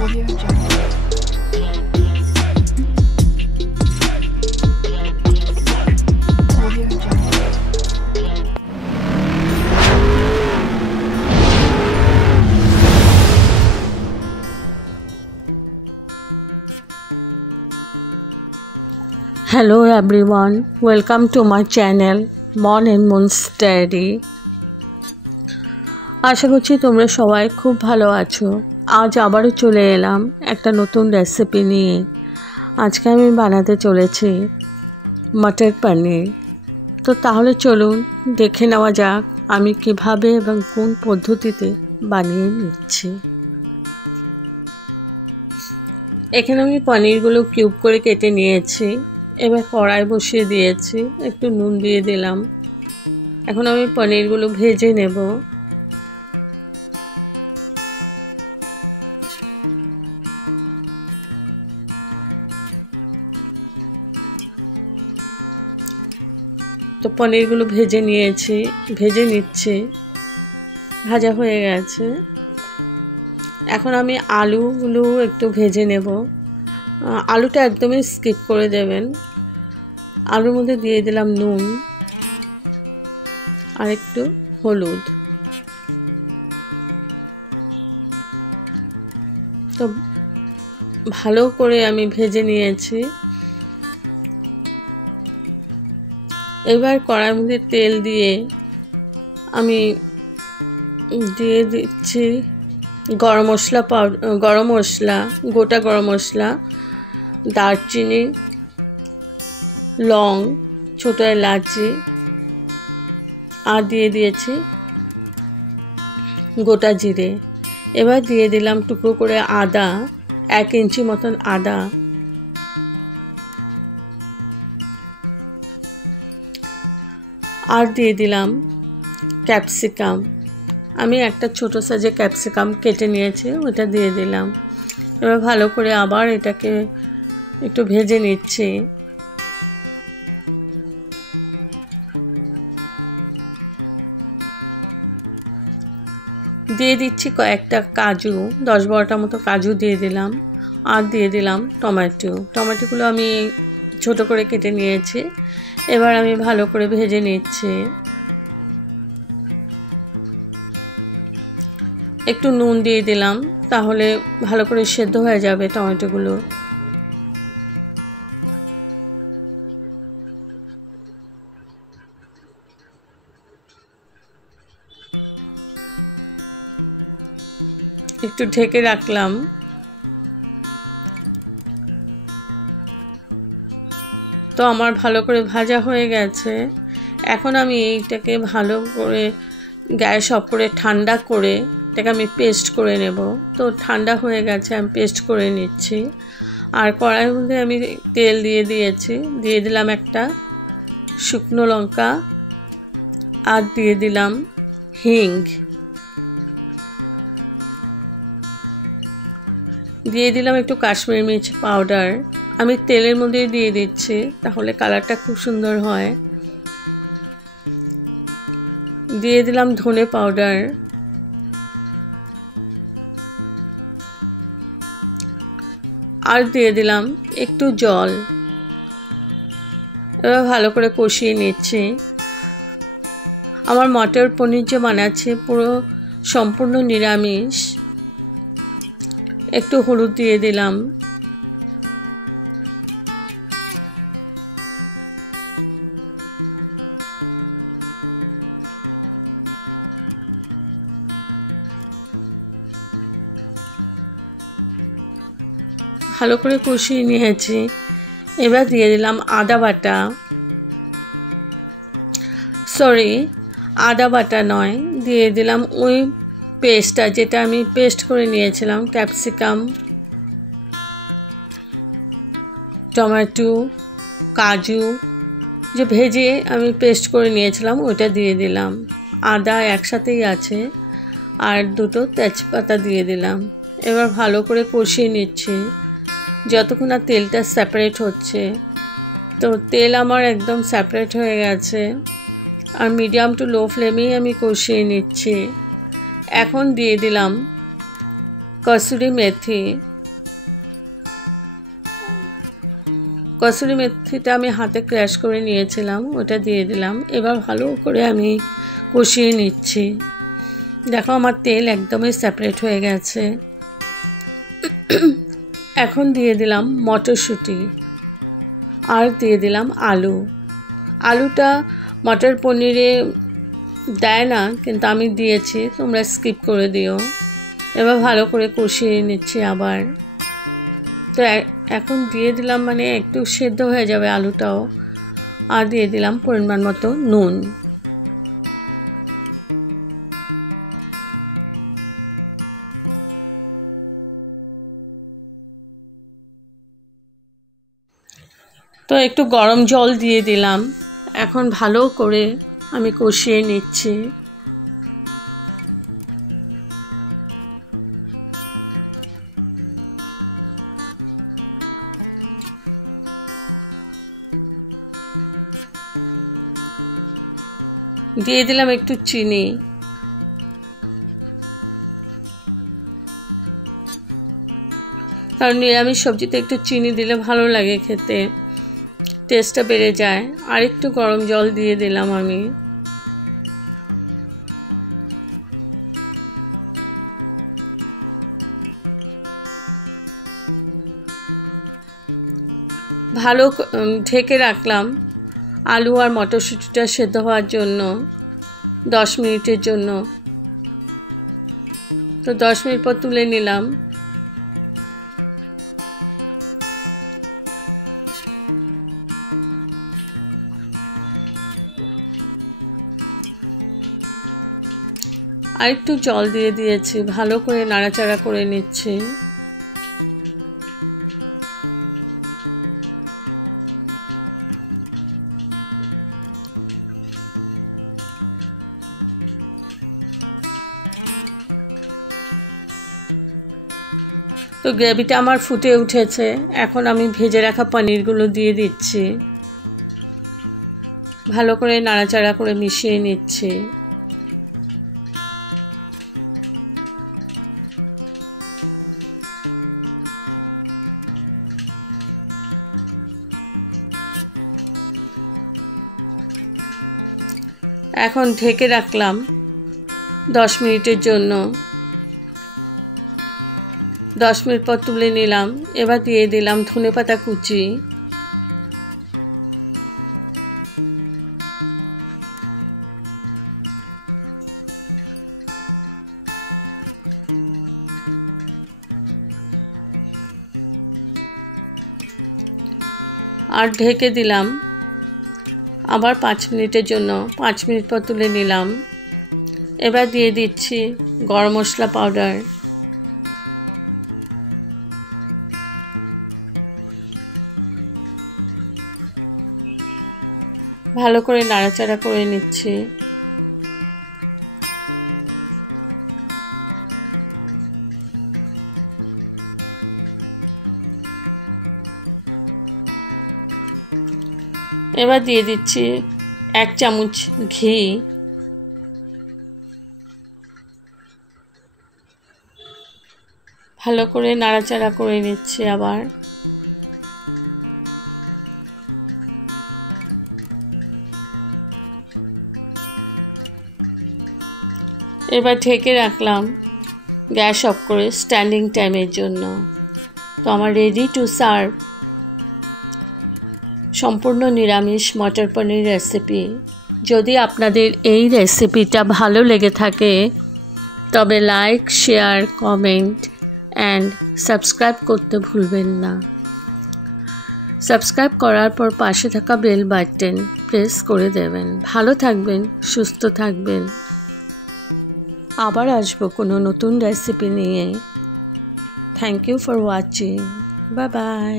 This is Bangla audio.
Audio Jungle. Audio Jungle. Hello everyone, welcome to my channel Mon and Moon's Diary. আশা করছি তোমরা সবাই খুব ভালো আছো। আজ আবারও চলে এলাম একটা নতুন রেসিপি নিয়ে। আজকে আমি বানাতে চলেছি মটর পনির। তো তাহলে চলুন দেখে নেওয়া যাক আমি কিভাবে এবং কোন পদ্ধতিতে বানিয়ে নিচ্ছি। এখানে আমি পনিরগুলো কিউব করে কেটে নিয়েছি। এবার কড়াই বসিয়ে দিয়েছি, একটু নুন দিয়ে দিলাম। এখন আমি পনিরগুলো ভেজে নেব। তো পনিরগুলো ভেজে নিচ্ছি, ভাজা হয়ে গেছে। এখন আমি আলুগুলো একটু ভেজে নেব। আলুটা একদমই স্কিপ করে দেবেন। আলুর মধ্যে দিয়ে দিলাম নুন আর একটু হলুদ। তো ভালো করে আমি ভেজে নিয়েছি। এবার কড়াইয়ের মধ্যে তেল দিয়ে আমি দিয়ে দিচ্ছি গরম মশলা, গোটা গরম মশলা, দারচিনি, লং, ছোটো এলাচি, আর দিয়ে দিয়েছি গোটা জিরে। এবার দিয়ে দিলাম টুকরো করে আদা, 1 ইঞ্চি মতন আদা। আর দিয়ে দিলাম ক্যাপসিকাম। আমি একটা ছোট সাইজের ক্যাপসিকাম কেটে নিয়েছি, ওটা দিয়ে দিলাম। এবার ভালো করে আবার এটাকে একটু ভেজে নিচ্ছি। দিয়ে দিচ্ছি কয়েকটা কাজু, 10-12টা মতো কাজু দিয়ে দিলাম। আর দিয়ে দিলাম টমেটোগুলো আমি ছোট করে কেটে নিয়েছি। এবার আমি ভালো করে ভেজে নিচ্ছি। একটু নুন দিয়ে দিলাম, তাহলে ভালো করে সেদ্ধ হয়ে যাবে টমেটোগুলো। একটু ঢেকে রাখলাম। তো আমার ভালো করে ভাজা হয়ে গেছে। এখন আমি এইটাকে ভালো করে গ্যাস অফ করে ঠান্ডা করে এটাকে আমি পেস্ট করে নেব। তো ঠান্ডা হয়ে গেছে, আমি পেস্ট করে নিচ্ছি। আর কড়াইয়ের মধ্যে আমি তেল দিয়ে দিয়েছি, দিয়ে দিলাম একটা শুকনো লঙ্কা, আর দিয়ে দিলাম হিং, দিয়ে দিলাম একটু কাশ্মীরি মির্চ পাউডার। আমি তেলের মধ্যে দিয়ে দিচ্ছি, তাহলে কালারটা খুব সুন্দর হয়। দিয়ে দিলাম ধনে পাউডার, আর দিয়ে দিলাম একটু জল। এবার ভালো করে কষিয়ে নিচ্ছি। আমার মটর পনির যে বানাচ্ছি পুরো সম্পূর্ণ নিরামিষ। একটু হলুদ দিয়ে দিলাম। ভালো করে কষিয়ে নিয়েছি। এবার দিয়ে দিলাম আদা বাটা নয়, দিয়ে দিলাম ওই পেস্টটা যেটা আমি পেস্ট করে নিয়েছিলাম, ক্যাপসিকাম, টমেটো, কাজু যে ভেজে আমি পেস্ট করে নিয়েছিলাম ওটা দিয়ে দিলাম। আদা একসাথেই আছে, আর 2টো তেজপাতা দিয়ে দিলাম। এবার ভালো করে কষিয়ে নিচ্ছি যতক্ষণ না তেলটা সেপারেট হচ্ছে। তো তেল আমার একদম সেপারেট হয়ে গেছে, আর মিডিয়াম টু লো ফ্লেমেই আমি কষিয়ে নিচ্ছি। এখন দিয়ে দিলাম কসুরি মেথিটা আমি হাতে ক্র্যাশ করে নিয়েছিলাম, ওটা দিয়ে দিলাম। এবার ভালো করে আমি কষিয়ে নিচ্ছি। দেখো আমার তেল একদমই সেপারেট হয়ে গেছে। এখন দিয়ে দিলাম মটরশুঁটি আর দিয়ে দিলাম আলু। আলুটা মটর পনিরে দেয় না, কিন্তু আমি দিয়েছি, তোমরা স্কিপ করে দিও। এবার ভালো করে কষিয়ে নিচ্ছি আবার। তো এখন দিয়ে দিলাম, মানে একটু সেদ্ধ হয়ে যাবে আলুটাও, আর দিয়ে দিলাম পরিমাণ মতো নুন। তো একটু গরম জল দিয়ে দিলাম। এখন ভালো করে আমি কষিয়ে নিচ্ছি। দিয়ে দিলাম একটু চিনি। কারণ নিরামিষ সবজিতে একটু চিনি দিলে ভালো লাগে খেতে, টেস্টটা বেড়ে যায়। আর একটু গরম জল দিয়ে দিলাম আমি। ভালো ঢেকে রাখলাম আলু আর মটরশুঁটিটা সেদ্ধ হওয়ার জন্য 10 মিনিটের জন্য। তো 10 মিনিট পর তুলে নিলাম। আর একটু জল দিয়ে দিয়েছি, ভালো করে নাড়াচাড়া করে নিচ্ছি। তো গ্রেভিটা আমার ফুটে উঠেছে। এখন আমি ভেজে রাখা পনিরগুলো দিয়ে দিচ্ছি, ভালো করে নাড়াচাড়া করে মিশিয়ে নিচ্ছি। এখন ঢেকে রাখলাম 10 মিনিটের জন্য। 10 মিনিট পর তুলে নিলাম। এবার দিয়ে দিলাম ধনেপাতা কুচি, আর ঢেকে দিলাম আবার 5 মিনিটের জন্য। 5 মিনিট পর তুলে নিলাম। এবার দিয়ে দিচ্ছি গরম মশলা পাউডার, ভালো করে নাড়াচাড়া করে নিচ্ছি। এবার দিয়ে দিচ্ছি 1 চামচ ঘি, ভালো করে নাড়াচাড়া করে নিচ্ছি আবার। এবার ঢেকে রাখলাম গ্যাস অফ করে স্ট্যান্ডিং টাইমের জন্য। তো আমার রেডি টু সার্ভ সম্পূর্ণ নিরামিষ মটর পনির রেসিপি। যদি আপনাদের এই রেসিপিটা ভালো লেগে থাকে তবে like, share, comment and subscribe করতে ভুলবেন না। সাবস্ক্রাইব করার পর পাশে থাকা বেল বাটন প্রেস করে দেবেন। ভালো থাকবেন, সুস্থ থাকবেন। আবার আসবো কোনো নতুন রেসিপি নিয়ে। Thank you for watching. Bye by.